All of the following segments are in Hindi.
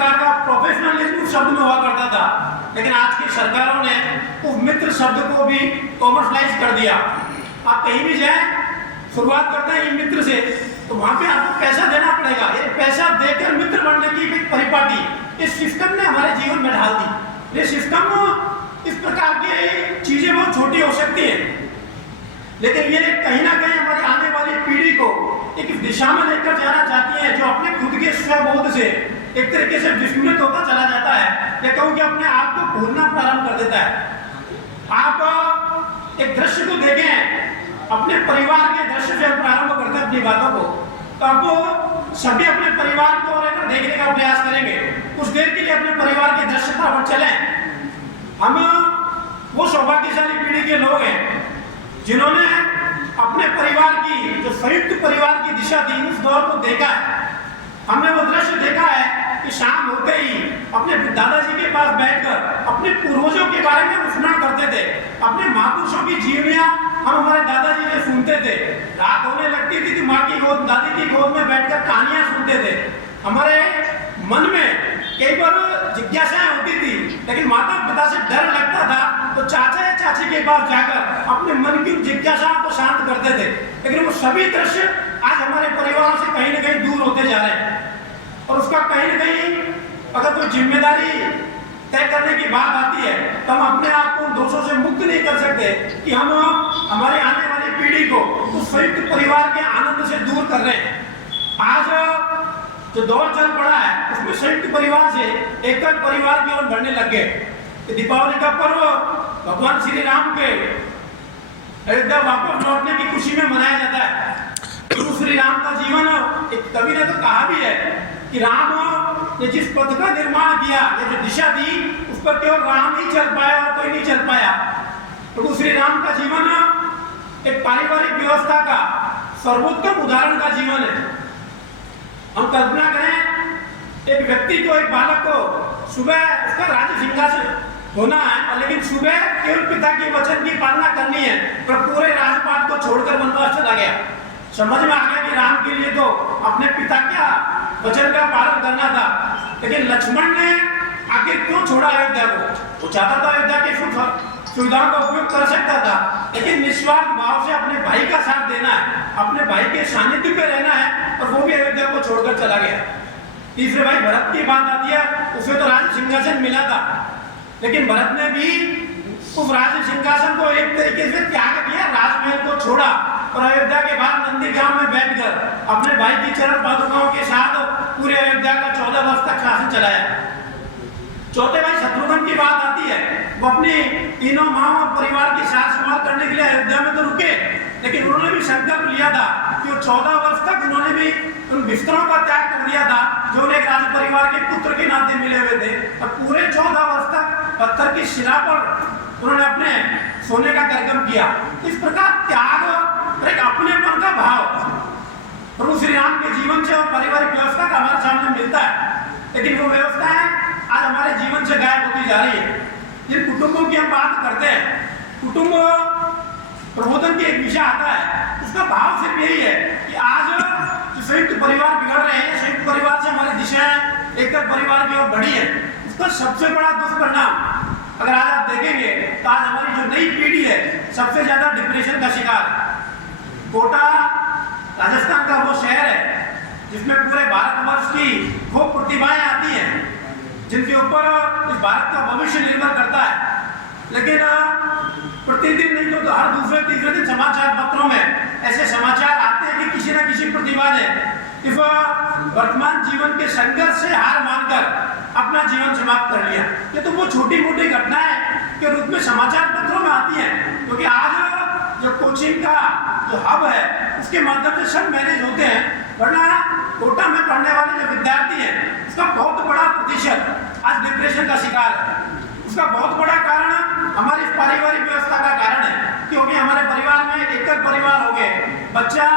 प्रकार का प्रोफेशनलिज्म शब्द में हुआ करता था, लेकिन आज की सरकारों ने उस मित्र शब्द को भी कॉमर्शलाइज कर दिया। आप कहीं भी जाएं, शुरुआत करते हैं मित्र से, तो वहां पे आपको पैसा देना पड़ेगा। ये पैसा देकर मित्र बनने की एक परिपाटी इस सिस्टम ने हमारे जीवन में ढाल दी। ये सिस्टम इस प्रकार की चीजें बहुत छोटी हो सकती हैं, लेकिन ये कहीं ना कहीं हमारी आने वाली पीढ़ी को एक दिशा में लेकर जाना चाहती है, जो अपने खुद के स्वबोध से एक तरीके से विस्मृत होता चला जाता है, या कहूँ कि अपने आप को भूलना प्रारंभ कर देता है। आप एक दृश्य को देखें, अपने परिवार के दृश्य से प्रारंभ करते हैं अपनी बातों को, तो आपको सभी अपने परिवार को देखने का प्रयास करेंगे। कुछ देर के लिए अपने परिवार के दृश्य पर चलें। हम वो सौभाग्यशाली पीढ़ी के लोग हैं जिन्होंने अपने परिवार की, जो संयुक्त परिवार की दिशा थी, उस दौर को देखा है। हमने वो दृश्य देखा है कि शाम होते ही अपने दादाजी के पास बैठकर अपने पूर्वजों के बारे में स्मरण करते थे। अपने महापुरुषों की जीवनियां हम हमारे दादाजी से सुनते थे। रात होने लगती थी तो माँ की गोद, दादी की गोद में बैठकर कहानियां सुनते थे। हमारे मन में कई बार जिज्ञासाएं होती थी, लेकिन माता पिता से डर लगता था, तो चाचा या चाची के पास जाकर अपने मन की जिज्ञासाओं को शांत करते थे। लेकिन वो सभी दृश्य आज हमारे परिवार से कहीं ना कहीं दूर होते जा रहे हैं। और उसका कहीं ना कहीं अगर कोई जिम्मेदारी तय करने की बात आती है, तो हम अपने आप को उन दोषों से मुक्त नहीं कर सकते कि हम हमारे आने वाली पीढ़ी को उस संयुक्त परिवार के आनंद से दूर कर रहे हैं। आज जो दौर चल पड़ा है, उसमें संयुक्त परिवार से एकल परिवार की ओर बढ़ने लग गए। दीपावली का पर्व भगवान श्री राम के अयोध्या वापस लौटने की खुशी में मनाया जाता है। गुरु श्री राम का जीवन, एक कवि ने तो कहा भी है कि राम ने जिस पथ का निर्माण किया, ये जो दिशा दी, उस पर केवल राम ही चल पाया और कोई नहीं चल पाया। तो श्री राम का जीवन एक पारिवारिक व्यवस्था का सर्वोत्तम उदाहरण का जीवन है। हम कल्पना करें, एक व्यक्ति को, एक बालक को सुबह उसका राज्य सिंहासन होना है, लेकिन सुबह केवल पिता के वचन की पालना करनी है, पर पूरे राजपाट को छोड़कर वनवास चला गया। समझ में आ गया कि राम के लिए तो अपने पिता क्या वचन का पालन करना था, लेकिन लक्ष्मण ने आखिर क्यों छोड़ा अयोध्या को? वो चाहता था अयोध्या की सुविधाओं का उपयोग कर सकता था, लेकिन निस्वार्थ भाव से अपने भाई का साथ देना है, अपने भाई के सानिध्य में रहना है, और वो भी अयोध्या को छोड़कर चला गया। तीसरे भाई भरत की बात आती है, उसे तो राज सिंहासन मिला था, लेकिन भरत ने भी उस राज सिंहासन को एक तरीके से त्याग किया, राजमहल को छोड़ा और अयोध्या के बाहर नंदीग्राम में बैठकर अपने भाई की चरण पादुकाओं के साथ पूरे अयोध्या का 14 वर्ष तक शासन चलाया। चौथे भाई शत्रुघ्न की बात आती है, वो अपनी तीनों माँ और परिवार की साथ संभाल करने के लिए अयोध्या में तो रुके, लेकिन उन्होंने भी संकल्प लिया था कि वो 14 वर्ष तक उन्होंने भी उन बिस्तरों का त्याग कर दिया था जो उन्हें राज परिवार के पुत्र के नाते मिले हुए थे, और पूरे 14 वर्ष तक पत्थर की शिला पर उन्होंने अपने सोने का कार्यक्रम किया। इस प्रकार त्याग और एक अपनेपन का भाव प्रभु श्री राम के जीवन से और पारिवारिक व्यवस्था का हमारे सामने मिलता है, लेकिन वो व्यवस्थाएं आज हमारे जीवन से गायब होती जा रही है। जिन कुटुंबों की हम बात करते हैं, कुटुंब प्रबोधन की एक विषय आता है, उसका भाव सिर्फ यही है कि आज जो संयुक्त परिवार बिगड़ रहे हैं, संयुक्त परिवार से हमारी दिशाएं एकल परिवार की ओर बढ़ी है, उसका सबसे बड़ा दुष्परिणाम अगर आज आप देखेंगे तो आज हमारी जो नई पीढ़ी है सबसे ज्यादा डिप्रेशन का शिकार है। कोटा राजस्थान का वो शहर है जिसमें पूरे भारतवर्ष की वो प्रतिभाएं आती हैं जिनके ऊपर इस भारत का भविष्य निर्भर करता है, लेकिन प्रतिदिन नहीं तो हर दूसरे तीसरे दिन समाचार पत्रों में ऐसे समाचार आते हैं कि किसी न किसी प्रतिभा ने इस वर्तमान जीवन के संघर्ष से हार मानकर अपना जीवन समाप्त कर लिया। ये तो वो छोटी मोटी घटनाएं के रूप में समाचार पत्रों में आती हैं, क्योंकि आज जो कोचिंग का जो हब है उसके माध्यम से सब मैनेज होते हैं, वरना कोटा में पढ़ने वाले जो विद्यार्थी हैं उसका बहुत बड़ा प्रतिशत आज डिप्रेशन का शिकार है। उसका बहुत बड़ा कारण हमारी पारिवारिक व्यवस्था का कारण है, क्योंकि हमारे परिवार में एकल परिवार हो गए, बच्चा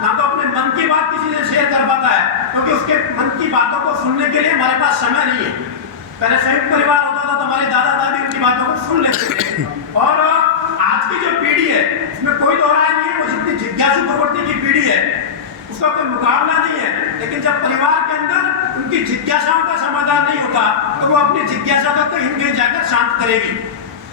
ना तो अपने मन की बात किसी से शेयर कर पाता है, क्योंकि उसके मन की बातों को सुनने के लिए हमारे पास समय नहीं है। पहले संयुक्त परिवार होता था तो हमारे दादा दादी उनकी बातों को सुन लेते थे, और आज की जो पीढ़ी है उसमें कोई दोहराया नहीं है, वो जितनी जिज्ञासु प्रवृत्ति की पीढ़ी है उसका कोई मुकाबला नहीं है, लेकिन जब परिवार के अंदर उनकी जिज्ञासाओं का समाधान नहीं होता तो वो अपनी जिज्ञासा को कहीं कहीं जाकर शांत करेगी,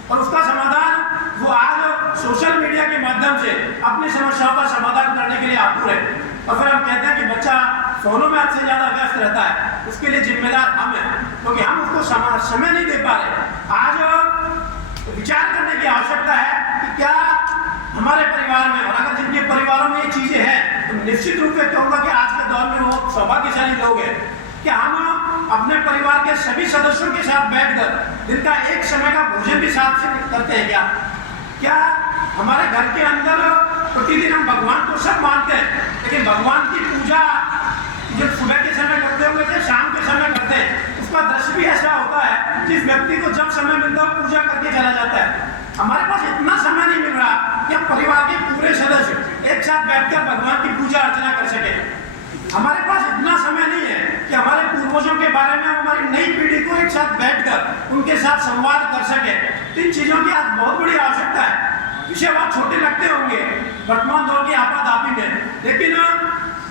और उसका समाधान वो आज सोशल मीडिया के माध्यम से अपनी समस्याओं का समाधान करने के लिए आतुर है। और फिर हम कहते हैं कि बच्चा फोनों में हद से ज्यादा व्यस्त रहता है, उसके लिए जिम्मेदार हम हैं, क्योंकि हम उसको समय नहीं दे पा रहे। आज विचार करने की आवश्यकता है कि क्या हमारे परिवार में, और अगर जिनके परिवारों में ये चीजें हैं तो निश्चित रूप से कहूँगा कि आज के दौर में वो सौभाग्यशाली लोग हैं कि हम अपने परिवार के सभी सदस्यों के साथ बैठकर दिन का एक समय का भोजन भी साथ से करते हैं। क्या हमारे घर के अंदर प्रतिदिन हम भगवान को सब मानते हैं, लेकिन भगवान की पूजा जब सुबह के समय करते होंगे या शाम के समय करते हैं, उसका दृश्य भी ऐसा होता है जिस व्यक्ति को जब समय मिलता है पूजा करके चला जाता है। हमारे पास इतना समय नहीं मिल रहा कि परिवार के पूरे सदस्य एक साथ बैठकर भगवान की पूजा अर्चना कर सके। हमारे पास इतना समय नहीं है कि हमारे पूर्वजों के बारे में हमारी नई पीढ़ी को एक साथ बैठकर उनके साथ संवाद कर सके। तो इन चीजों की आज बहुत बड़ी आवश्यकता है। विषय बहुत छोटे लगते होंगे वर्तमान दौर की आपाधापी में, लेकिन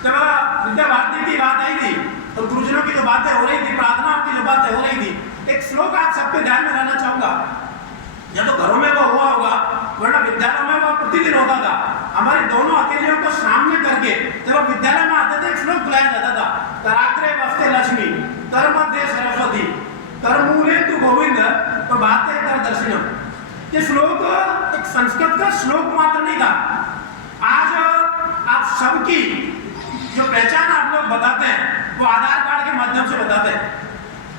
जब विद्या भारती की बात आई थी और गुरुजनों की जो बातें हो रही थी, प्रार्थनाओं की जो बातें हो रही थी, एक श्लोक आप सबके ध्यान में लाना चाहूंगा। या तो घरों में वो हुआ होगा, वरना विद्यालयों में वो प्रतिदिन होता था। हमारे दोनों अकेलियों को सामने करके जब हम विद्यालय में आते थे एक श्लोक बुलाया जाता था, कराग्रे वस्ते लक्ष्मी कर मध्य सरस्वती कर मूले तू गोविंद प्रभाते कर दर्शनम। ये श्लोक एक संस्कृत का श्लोक मात्र नहीं था। आज आप सबकी जो पहचान आप लोग बताते हैं वो आधार कार्ड के माध्यम से बताते हैं,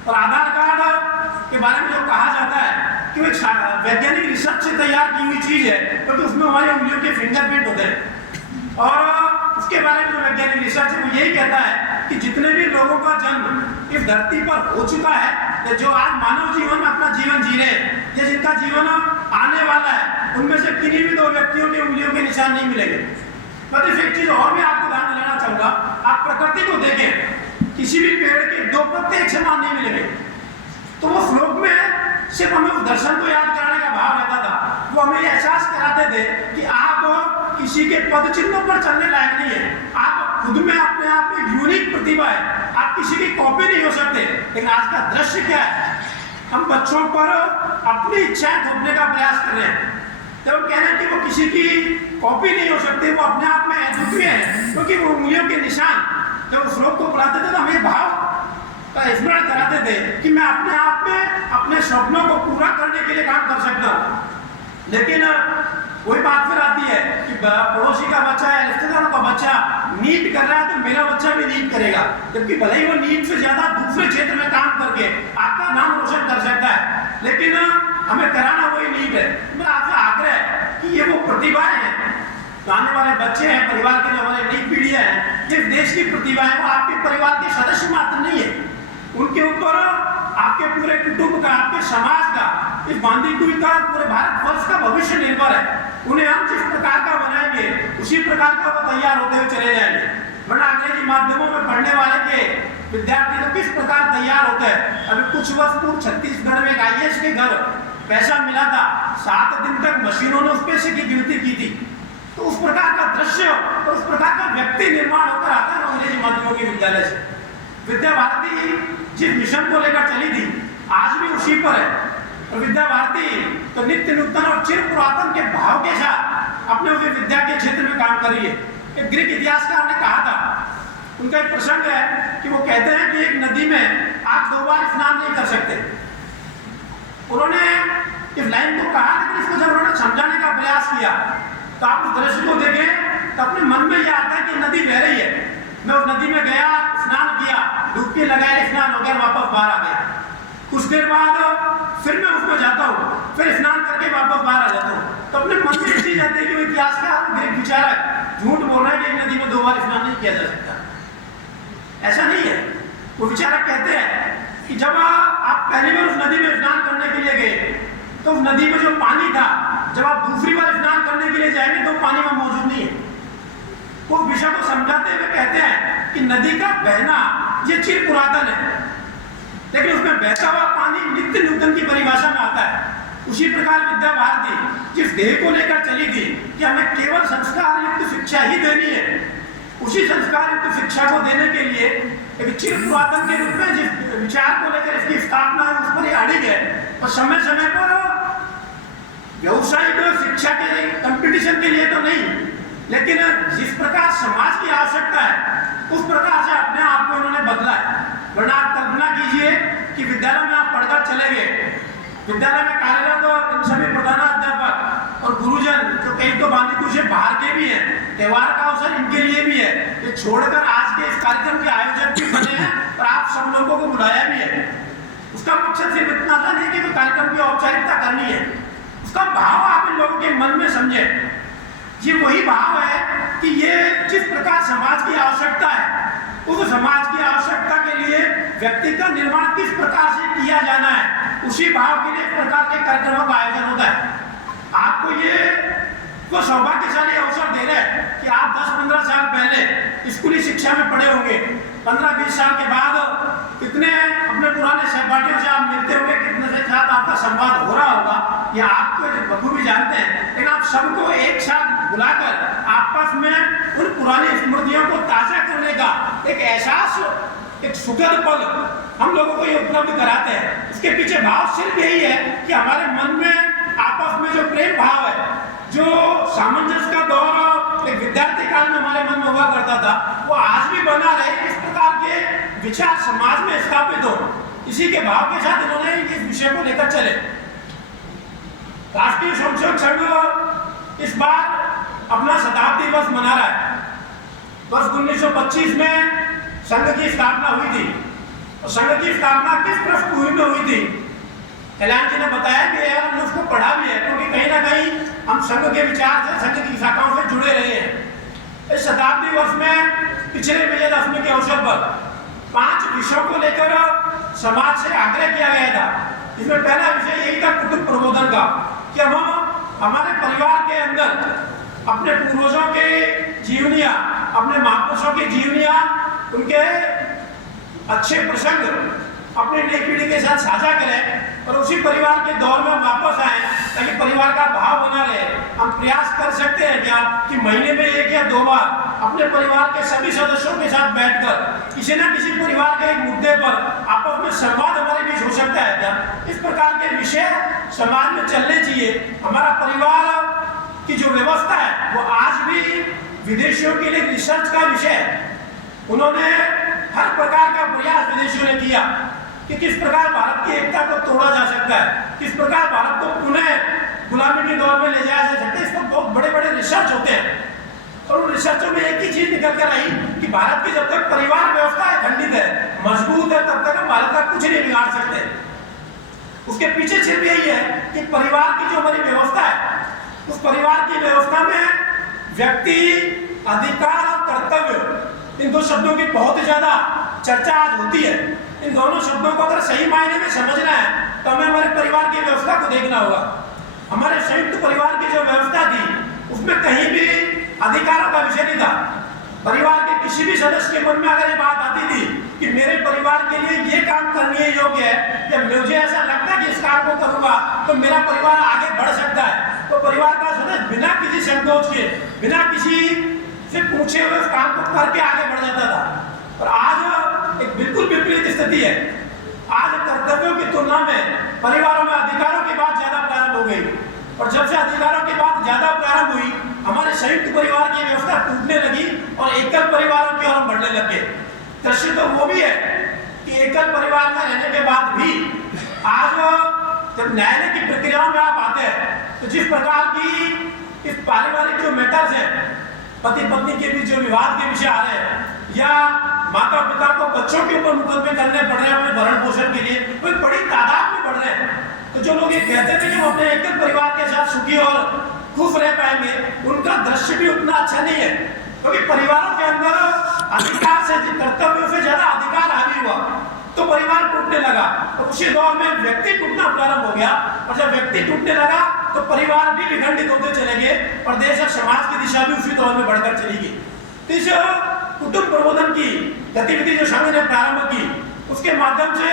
और आधार कार्ड के बारे में जो कहा जाता है कि वो एक वैज्ञानिक रिसर्च से तैयार की हुई चीज है, क्योंकि तो उसमें हमारी उंगलियों के फिंगरप्रिंट होते हैं। और उसके बारे में जो वैज्ञानिक रिसर्च है वो यही कहता है कि जितने भी लोगों का जन्म इस धरती पर हो चुका है, जो आज मानव जीवन में अपना जीवन जी रहे हैं, या जिनका जीवन आने वाला है, उनमें से किन्हीं भी दो व्यक्तियों की उंगलियों के निशान नहीं मिलेंगे। मतलब एक चीज और भी आपको ध्यान दिलाना चाहूंगा, आप प्रकृति को देखें, किसी भी पेड़ के दो पत्ते एक समान नहीं मिलेंगे। तो वो श्लोक में सिर्फ हमें उस दर्शन को याद कराने का भाव रहता था, वो हमें ये एहसास कराते थे कि आप किसी के पद चिन्हों पर चलने लायक नहीं है, आप खुद में अपने आप में यूनिक प्रतिभा है, आप किसी की कॉपी नहीं हो सकते। लेकिन आज का दृश्य क्या है, हम बच्चों पर अपनी इच्छाएं थोपने का प्रयास कर रहे हैं। तो कह रहे हैं कि वो किसी की कॉपी नहीं हो सकते, वो अपने आप में अद्वितीय है, क्योंकि वो उंगलियों के निशान जब उस श्लोक को पढ़ाते थे तो हमें भाव का स्मरण कराते थे कि मैं अपने आप में अपने सपनों को पूरा करने के लिए काम कर सकता हूँ। लेकिन वही बात फिर आती है कि पड़ोसी का बच्चा है, रिश्तेदारों का बच्चा नीट कर रहा है तो मेरा बच्चा भी नीट करेगा, जबकि भले ही वो नीट से ज्यादा दूसरे क्षेत्र में काम करके आपका नाम रोशन कर सकता है, लेकिन हमें कराना वही नीट है। मेरा आपसे आग्रह है कि ये वो प्रतिभाएं हैं, आने वाले बच्चे हैं, परिवार के जो हमारे नई पीढ़ियां हैं, जिस देश की प्रतिभा है वो आपके परिवार के सदस्य मात्र नहीं है, उनके ऊपर आपके पूरे कुटुंब का, आपके समाज का, इस बांदीकुई का, पूरे भारतवर्ष का भविष्य निर्भर है। उन्हें हम जिस प्रकार का बनाएंगे उसी प्रकार का वो तैयार होते हुए चले जाएंगे। वरना अंग्रेजी माध्यमों में पढ़ने वाले के विद्यार्थी तो किस प्रकार तैयार होते हैं। अभी कुछ वर्ष पूर्व छत्तीसगढ़ में एक IAS के घर पैसा मिला था, 7 दिन तक मशीनों ने उस पैसे की गिनती की थी। तो उस प्रकार का दृश्य और उस प्रकार का व्यक्ति निर्माण होकर आता है अंग्रेजी माध्यमों के विद्यालय से। विद्या भारती जिस मिशन को लेकर चली थी आज भी उसी पर है, और विद्या भारती तो नित्य नूतन और चिर पुरातन के भाव के साथ अपने उसे विद्या के क्षेत्र में काम कर रही है। एक ग्रीक इतिहासकार ने कहा था, उनका एक प्रसंग है कि वो कहते हैं कि एक नदी में आप 2 बार स्नान नहीं कर सकते। उन्होंने इस लाइन को कहा, लेकिन इसको जब उन्होंने समझाने का प्रयास किया तो आप उस दृश्य को देखें तो अपने मन में यह आता है कि नदी बह रही है, मैं उस नदी में गया, स्नान किया, डुबकी लगाया, स्नान हो गया, वापस बाहर आ गया। कुछ देर बाद फिर मैं उसमें जाता हूँ, फिर स्नान करके वापस बाहर आ जाता हूँ। तो अपने मन में एक चीज आती है कि वो इतिहासकार ग्रीक विचारक झूठ बोल रहा है कि एक नदी में 2 बार स्नान नहीं किया जा सकता। ऐसा नहीं है। वो विचारक कहते हैं कि जब आप पहली बार उस नदी में स्नान करने के लिए गए तो उस नदी में जो पानी था, जब आप दूसरी बार स्नान करने के लिए जाएंगे तो पानी वहां मौजूद नहीं है। वो विषय को समझाते हुए कहते हैं कि नदी का बहना ये चिर पुरातन है, लेकिन उसमें बहता हुआ पानी नित्य नूतन की परिभाषा में आता है। उसी प्रकार विद्या भारती जिस ध्येय को लेकर चली थी कि हमें केवल संस्कार युक्त शिक्षा ही देनी है, उसी संस्कार युक्त शिक्षा को देने के लिए एक चिर पुरातन के रूप में जिस विचार को लेकर इसकी स्थापना है उस पर अड़ी है, और समय समय पर व्यवसायिक शिक्षा के कंपटीशन के लिए तो नहीं, लेकिन जिस प्रकार समाज की आवश्यकता है उस प्रकार से अपने आप को इन्होंने बदला है। वरना आप कल्पना कीजिए कि विद्यालय में आप पढ़कर चले गए, विद्यालय में कार्यरत इन सभी प्रधानाध्यापक और गुरुजन जो कई तो बांधीपुर से बाहर के भी हैं, त्योहार का अवसर इनके लिए भी है, ये छोड़कर आज के इस कार्यक्रम के आयोजक भी बने हैं और आप सब लोगों को बुलाया भी है। उसका मकसद सिर्फ इतना था नहीं कि कोई कार्यक्रम की औपचारिकता करनी है, उसका भाव आप इन लोगों के मन में समझे। ये वही भाव है कि ये जिस प्रकार समाज की आवश्यकता है उस समाज की आवश्यकता के लिए व्यक्ति का निर्माण किस प्रकार से किया जाना है, उसी भाव के लिए इस प्रकार के कार्यक्रमों का आयोजन होता है। आपको ये को सौभाग्यशाली अवसर दे रहे हैं कि आप 10-15 साल पहले स्कूली शिक्षा में पढ़े होंगे, 15-20 साल के बाद कितने अपने पुराने सहपाठियों से आप मिलते होंगे, कितने से साथ आपका संवाद हो रहा होगा, ये आपको बखूबी जानते हैं। लेकिन आप सबको एक साथ बुलाकर आपस में उन पुरानी स्मृतियों को ताजा करने का एक एहसास, एक सुखद पल हम लोगों को ये उपलब्ध कराते हैं। इसके पीछे भाव सिर्फ यही है कि हमारे मन में आपस में जो प्रेम भाव है, जो सामंजस्य का दौर एक विद्यार्थी काल में हमारे मन में हुआ करता था, वो आज भी बना रहे, इस प्रकार के विचार समाज में स्थापित हो, इसी के भाव के साथ इन्होंने इस विषय को लेकर चले। राष्ट्रीय स्वयंसेवक संघ इस बार अपना शताब्दी वर्ष मना रहा है। वर्ष 1925 में संघ की स्थापना हुई थी, और संघ की स्थापना किस पृष्ठभूमि में हुई थी, कल्याण जी ने बताया कि यार हमने उसको पढ़ा भी है, क्योंकि कहीं ना कहीं हम संघ के विचार से, संघ की शाखाओं से जुड़े रहे हैं। इस शताब्दी वर्ष में पिछले विजयदशमी के अवसर पर 5 विषयों को लेकर समाज से आग्रह किया गया था। इसमें पहला विषय यही था कुटुंब प्रबोधन का, कि हम हमारे परिवार के अंदर अपने पूर्वजों के जीवनियां, अपने महापुरुषों की जीवनियां, उनके अच्छे प्रसंग अपनी नई पीढ़ी के साथ साझा करें और उसी परिवार के दौर में वापस आए, ताकि परिवार का भाव बना रहे। हम प्रयास कर सकते हैं क्या कि महीने में 1 या 2 बार अपने परिवार के सभी सदस्यों के साथ बैठकर किसी न किसी परिवार के एक मुद्दे पर आपस में संवाद हमारे बीच हो सकता है क्या? इस प्रकार के विषय समाज में चलने चाहिए। हमारा परिवार की जो व्यवस्था है वो आज भी विदेशियों के लिए रिसर्च का विषय है। उन्होंने हर प्रकार का प्रयास विदेशियों ने किया कि किस प्रकार भारत की एकता को तोड़ा जा सकता है, किस प्रकार भारत को पुनः गुलामी के दौर में ले जाया जा सकता है। इस पर बहुत बड़े बड़े रिसर्च होते हैं, और उन रिसर्चों में एक ही चीज निकल कर आई कि भारत की जब तक परिवार व्यवस्था खंडित है, मजबूत है, तब तक हम भारत का कुछ नहीं बिगाड़ सकते। उसके पीछे सिर्फ यही है कि परिवार की जो हमारी व्यवस्था है, उस परिवार की व्यवस्था में व्यक्ति, अधिकार और कर्तव्य, इन 2 शब्दों की बहुत ज्यादा चर्चा आज होती है। इन दोनों शब्दों को अगर सही मायने में समझना है तो हमें हमारे परिवार की व्यवस्था को देखना होगा। हमारे संयुक्त परिवार की जो व्यवस्था थी उसमें कहीं भी अधिकारों का विषय नहीं था। परिवार के किसी भी सदस्य के मन में अगर ये बात आती थी कि मेरे परिवार के लिए ये काम करने योग्य है, या मुझे ऐसा लगता है कि इस काम को करूंगा तो मेरा परिवार आगे बढ़ सकता है, तो परिवार का सदस्य बिना किसी संकोच के, बिना किसी से पूछे हुए उस काम को करके आगे बढ़ जाता था। और आज एक बिल्कुल विपरीत स्थिति है। आज कर्तव्यों की तुलना में परिवारों में अधिकारों की बात ज्यादा प्रारंभ हो गई, और जब से अधिकारों की बात ज्यादा प्रारंभ हुई, हमारे संयुक्त परिवार की व्यवस्था टूटने लगी और एकल परिवारों की ओर हम बढ़ने लगे। दृश्य तो वो भी है कि एकल परिवार में रहने के बाद भी आज जब न्यायालय की प्रक्रियाओं में आप आते हैं तो जिस प्रकार की इस पारिवारिक जो मैटर्स है, पति पत्नी के बीच जो विवाद के विषय आ रहे हैं, या माता पिता को बच्चों के ऊपर मुकदमे करने पड़ रहे हैं अपने भरण पोषण के लिए, वो एक बड़ी तादाद में बढ़ रहे हैं। तो जो लोग ये कहते थे कि हम अपने एकल परिवार के साथ सुखी और खुश रह पाएंगे, उनका दृश्य भी उतना अच्छा नहीं है, क्योंकि परिवारों के अंदर अधिकार से, कर्तव्यों से ज्यादा अधिकार हावी हुआ, तो परिवार टूटने लगा। और उसी दौर में व्यक्ति टूटना प्रारंभ हो गया, और जब व्यक्ति टूटने लगा तो परिवार भी विखंडित होते चले गए, और देश और समाज की दिशा भी उसी दौर में बढ़कर चली गई। इस कुटुंब प्रबोधन की गतिविधि जो संघ ने प्रारंभ की, उसके माध्यम से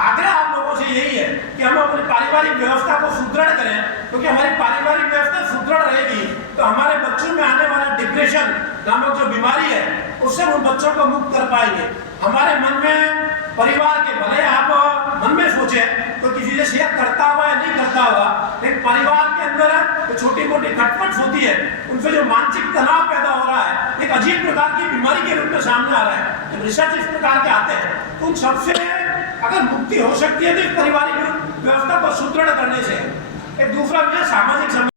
आग्रह आप लोगों से यही है कि हम अपनी पारिवारिक व्यवस्था को सुदृढ़ करें, क्योंकि हमारी पारिवारिक व्यवस्था सुदृढ़ रहेगी तो हमारे बच्चों में आने वाला डिप्रेशन नामक जो बीमारी है उससे उन बच्चों को मुक्त कर पाएंगे। हमारे मन में परिवार के, भले आप मन में सोचे तो किसी से शेयर करता होगा या नहीं करता होगा, लेकिन परिवार के अंदर जो छोटी मोटी खटपट होती है, उनसे जो मानसिक तनाव पैदा हो रहा है, एक अजीब प्रकार की बीमारी के रूप में सामने आ रहा है। जब रिसर्च इस प्रकार के आते हैं तो उन सबसे अगर मुक्ति हो सकती है तो इस पारिवारिक व्यवस्था को सुदृढ़ करने से। एक दूसरा विषय सामाजिक